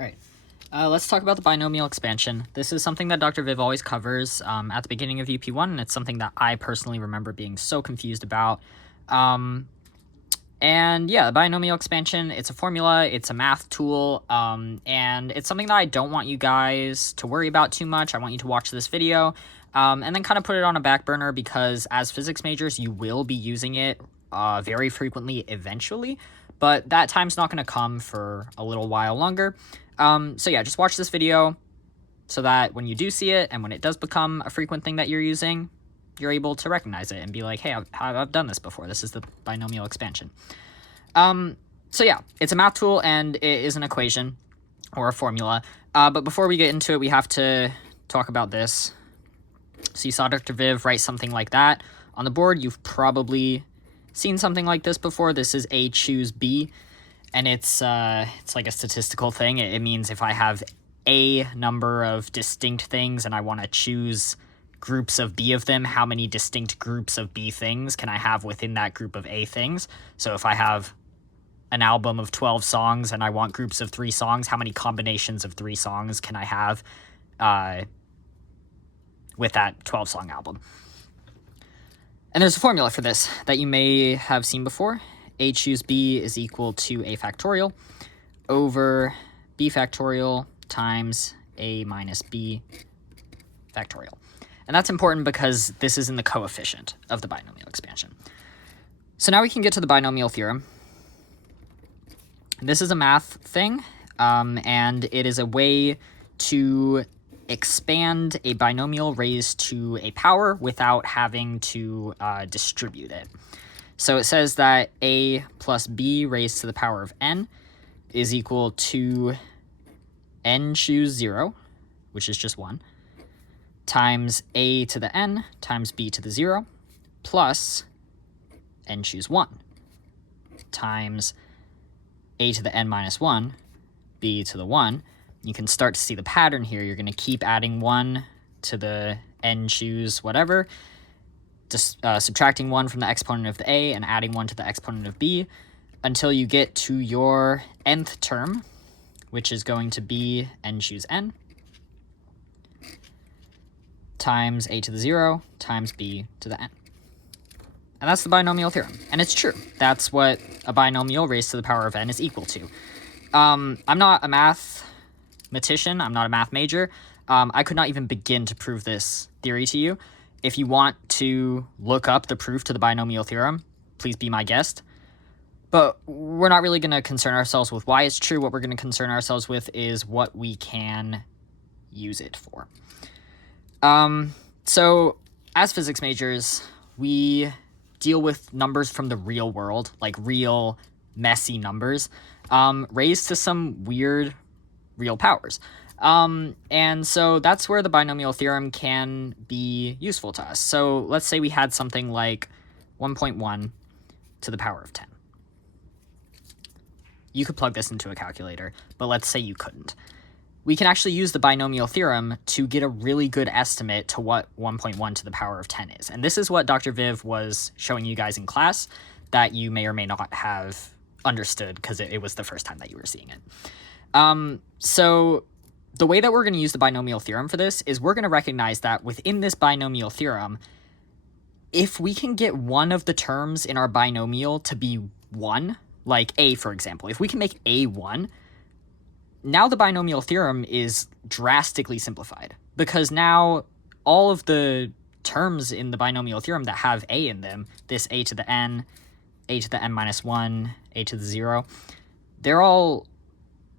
All right, let's talk about the binomial expansion. This is something that Dr. Viv always covers at the beginning of UP1, and it's something that I personally remember being so confused about. And yeah, the binomial expansion, it's a formula, it's a math tool, and it's something that I don't want you guys to worry about too much. I want you to watch this video and then kind of put it on a back burner, because as physics majors, you will be using it very frequently eventually, but that time's not going to come for a little while longer. So yeah, just watch this video so that when you do see it and when it does become a frequent thing that you're using, you're able to recognize it and be like, hey, I've done this before. This is the binomial expansion. So yeah, it's a math tool and it is an equation or a formula. But before we get into it, we have to talk about this. So you saw Dr. Viv write something like that on the board. You've probably seen something like this before. This is A choose B, and it's like a statistical thing. It means if I have a number of distinct things and I want to choose groups of B of them, how many distinct groups of B things can I have within that group of A things? So if I have an album of 12 songs and I want groups of 3 songs, how many combinations of 3 songs can I have with that 12-song album? And there's a formula for this that you may have seen before. A choose B is equal to A factorial over B factorial times A minus B factorial. And that's important because this is in the coefficient of the binomial expansion. So now we can get to the binomial theorem. This is a math thing, and it is a way to expand a binomial raised to a power without having to distribute it. So it says that A plus B raised to the power of n is equal to n choose 0, which is just 1, times A to the n times B to the 0, plus n choose 1, times A to the n minus 1, B to the 1. You can start to see the pattern here. You're going to keep adding 1 to the n choose whatever, just subtracting 1 from the exponent of the A and adding 1 to the exponent of B until you get to your nth term, which is going to be n choose n times A to the 0 times B to the n. And that's the binomial theorem. And it's true. That's what a binomial raised to the power of n is equal to. I'm not a mathematician. I'm not a math major. I could not even begin to prove this theory to you. If you want to look up the proof to the binomial theorem, please be my guest. But we're not really going to concern ourselves with why it's true. What we're going to concern ourselves with is what we can use it for. So as physics majors, we deal with numbers from the real world, like real messy numbers, raised to some weird real powers. And so that's where the binomial theorem can be useful to us. So let's say we had something like 1.1 to the power of 10. You could plug this into a calculator, but let's say you couldn't. We can actually use the binomial theorem to get a really good estimate to what 1.1 to the power of 10 is. And this is what Dr. Viv was showing you guys in class that you may or may not have understood because it was the first time that you were seeing it. So the way that we're going to use the binomial theorem for this is we're going to recognize that within this binomial theorem, if we can get one of the terms in our binomial to be 1, like A, for example, if we can make A 1, now the binomial theorem is drastically simplified, because now all of the terms in the binomial theorem that have A in them, this A to the n minus 1, A to the 0, they're all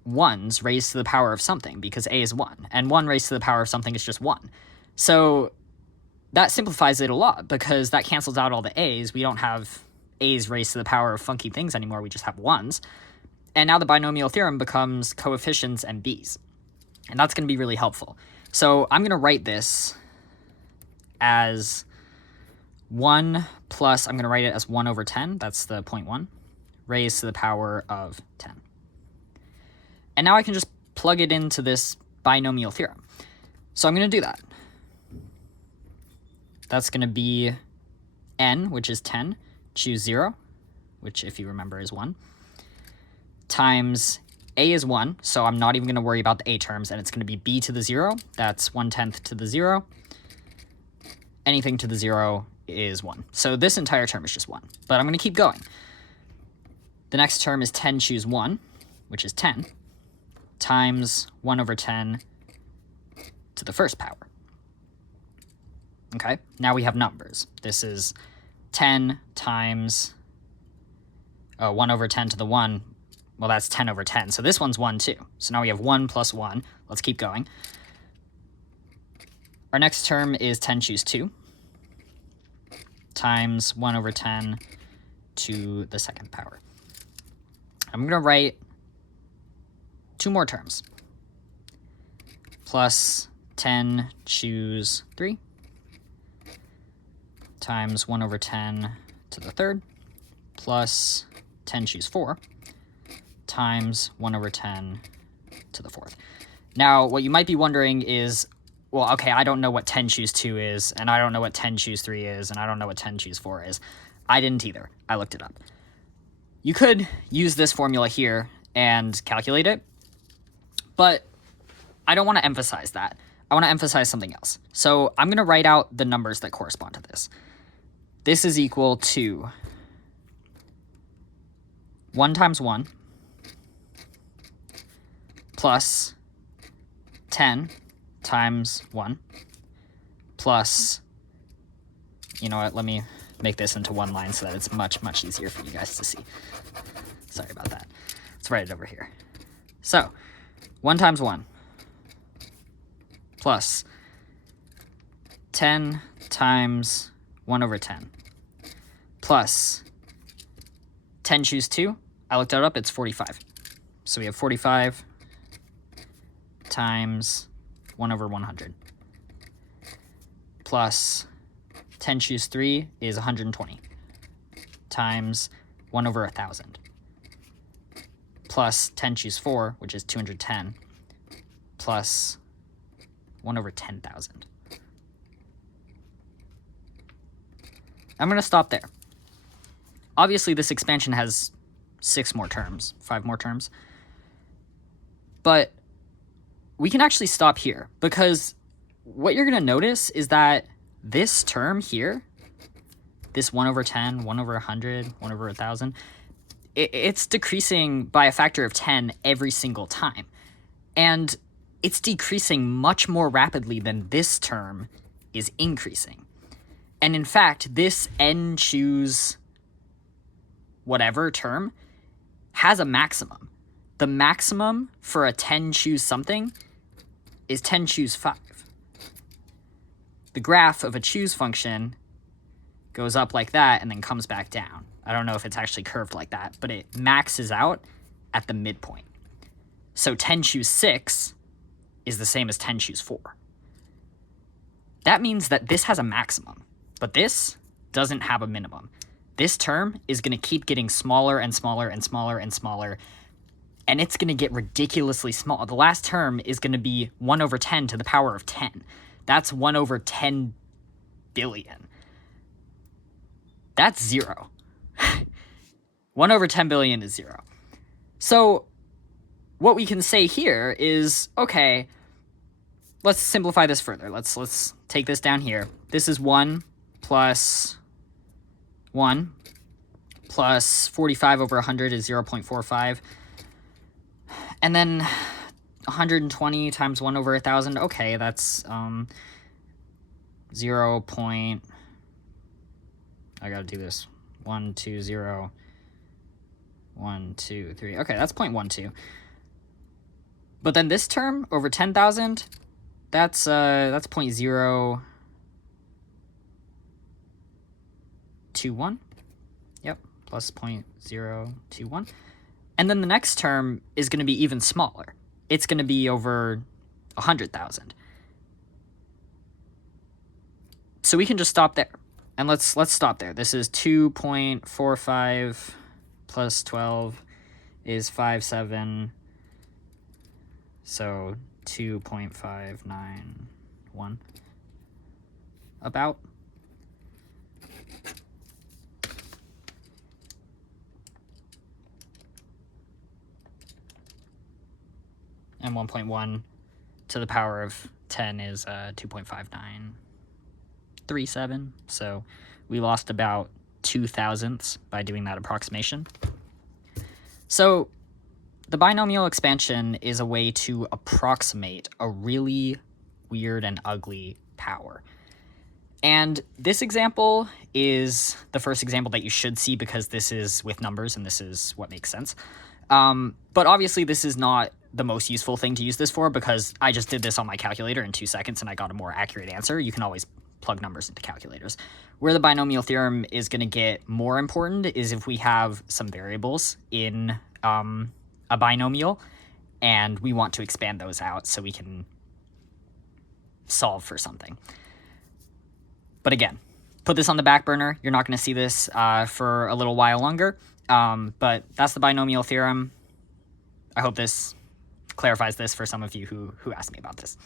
1s raised to the power of something, because A is 1, and 1 raised to the power of something is just 1. So that simplifies it a lot, because that cancels out all the A's. We don't have A's raised to the power of funky things anymore. We just have 1s. And now the binomial theorem becomes coefficients and B's. And that's going to be really helpful. So I'm going to write this as 1 plus, I'm going to write it as 1 over 10, that's the 0.1, raised to the power of 10. And now I can just plug it into this binomial theorem. So I'm going to do that. That's going to be n, which is 10, choose 0, which if you remember is 1, times a is 1, so I'm not even going to worry about the a terms, and it's going to be b to the 0. That's 1/10 to the 0. Anything to the 0 is 1. So this entire term is just 1. But I'm going to keep going. The next term is 10 choose 1, which is 10, times 1 over 10 to the first power. Okay, now we have numbers. This is 10 times 1 over 10 to the 1. Well, that's 10 over 10. So this one's 1 too. So now we have 1 plus 1. Let's keep going. Our next term is 10 choose 2 times 1 over 10 to the second power. I'm going to write 2 more terms. Plus 10 choose 3 times 1 over 10 to the third, plus 10 choose 4 times 1 over 10 to the fourth. Now, what you might be wondering is, well, okay, I don't know what 10 choose 2 is, and I don't know what 10 choose 3 is, and I don't know what 10 choose 4 is. I didn't either. I looked it up. You could use this formula here and calculate it, but I don't want to emphasize that. I want to emphasize something else. So I'm going to write out the numbers that correspond to this. This is equal to 1 times 1 plus 10 times 1 plus, you know what, let me make this into one line so that it's much, much easier for you guys to see. Sorry about that. Let's write it over here. So 1 times 1 plus 10 times 1 over 10 plus 10 choose 2. I looked it up, it's 45. So we have 45 times 1 over 100 plus 10 choose 3 is 120 times 1 over 1,000 plus 10 choose 4, which is 210, plus 1 over 10,000. I'm going to stop there. Obviously, this expansion has 5 more terms. But we can actually stop here, because what you're going to notice is that this term here, this 1 over 10, 1 over 100, 1 over 1,000, it's decreasing by a factor of 10 every single time. And it's decreasing much more rapidly than this term is increasing. And in fact, this n choose whatever term has a maximum. The maximum for a 10 choose something is 10 choose 5. The graph of a choose function goes up like that and then comes back down. I don't know if it's actually curved like that, but it maxes out at the midpoint. So 10 choose 6 is the same as 10 choose 4. That means that this has a maximum, but this doesn't have a minimum. This term is going to keep getting smaller and smaller and smaller and smaller, and it's going to get ridiculously small. The last term is going to be 1 over 10 to the power of 10. That's 1 over 10 billion. That's 0. 1 over 10 billion is 0. So what we can say here is, okay, let's simplify this further. Let's take this down here. This is 1 plus 1 plus 45 over 100 is 0.45. And then 120 times 1 over 1,000, okay, that's 0. I gotta do this. 1, 2, 0, 1, 2, 3. Okay, that's 0.12. But then this term over 10,000, that's 0.021. Yep, plus 0.021. And then the next term is going to be even smaller. It's going to be over 100,000. So we can just stop there. And let's stop there. This is 2.45 plus 12 is 57. So 2.591 about. and 1.1 to the power of 10 is 2.5937. So we lost about 2/1000ths by doing that approximation. So the binomial expansion is a way to approximate a really weird and ugly power. And this example is the first example that you should see because this is with numbers and this is what makes sense. But obviously this is not the most useful thing to use this for because I just did this on my calculator in 2 seconds and I got a more accurate answer. You can always plug numbers into calculators. Where the binomial theorem is going to get more important is if we have some variables in a binomial and we want to expand those out so we can solve for something. But again, put this on the back burner. You're not going to see this for a little while longer. But that's the binomial theorem. I hope this clarifies this for some of you who asked me about this.